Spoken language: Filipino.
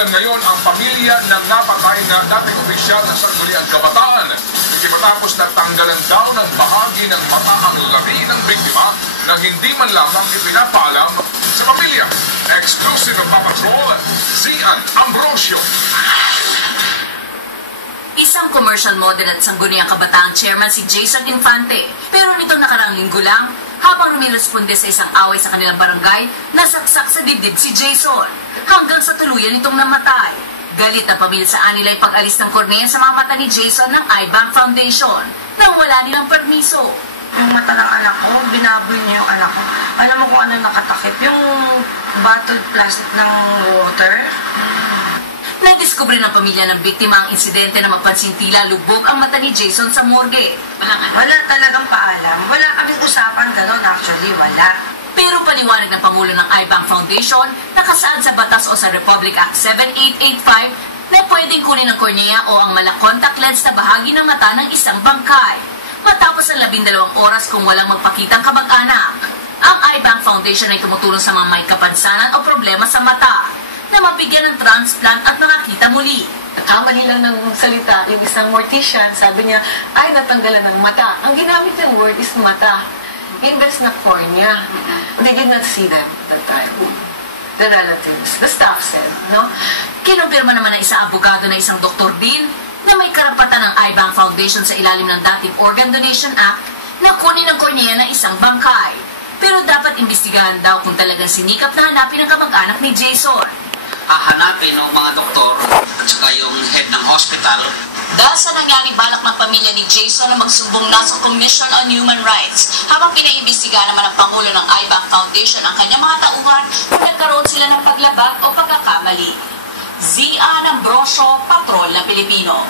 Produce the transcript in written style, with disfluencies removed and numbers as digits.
nanawagan ngayon ang pamilya ng napatay na dating opisyal ng Sangguniang Kabataan. Matapos na tanggalan daw ng bahagi ng mata ang labi ng biktima na hindi man lamang ipinapaalam sa pamilya. Exclusive of Papa Patrol, Zian Ambrosio. Isang commercial model at Sangguniang Kabataan chairman si Jason Infante. Pero nitong nakaraang linggo lang, habang rumiresponde sa isang away sa kanilang barangay, nasaksak sa dibdib si Jason hanggang sa tuluyan itong namatay. Galit na pamilya sa anilay pag-alis ng kornea sa mga mata ni Jason ng iBank Foundation nang wala nilang permiso. Yung mata ng anak ko, binaboy niya yung anak ko. Alam mo kung ano nakatakip? Yung bottled plastic ng water. Nadiskubre ng pamilya ng biktima ang insidente na mapansin tila lubog ang mata ni Jason sa morgue. Wala talagang paalam. Wala kaming usapan ganon, actually, wala. Pero paliwanag ng Pangulo ng iBank Foundation, nakasaad sa batas o sa Republic Act 7885 na pwedeng kunin ng kornea o ang mala-contact lens na bahagi ng mata ng isang bangkay. Matapos ang 12 oras kung walang magpakitang kamag-anak. Ang iBank Foundation ay tumutulong sa mga may kapansanan o problema sa mata na mabigyan ng transplant at makakita muli. Kamali lang ng salita, yung isang mortician, sabi niya, ay natanggalan ng mata. Ang ginamit ng word is mata. Imbes na cornea. They did not see them that time. The relatives, the staff said, no? Kinumpirma naman ng isang abogado na isang doktor din na may karapatan ng iBank Foundation sa ilalim ng dating Organ Donation Act na kunin ang kornea ng isang bangkay. Pero dapat imbestigahan daw kung talagang sinikap na hanapin ang kamag-anak ni Jason. Hahanapin ng mga doktor at saka yung head ng hospital. Dahil sa nangyari balak ng pamilya ni Jason na magsumbong na sa Commission on Human Rights, habang pinaimbestigahan naman ng Pangulo ng iBank Foundation ang kanyang mga tauhan kung nagkaroon sila ng paglabag o pagkakamali. Zian Ambrosio, Patrol na Pilipino.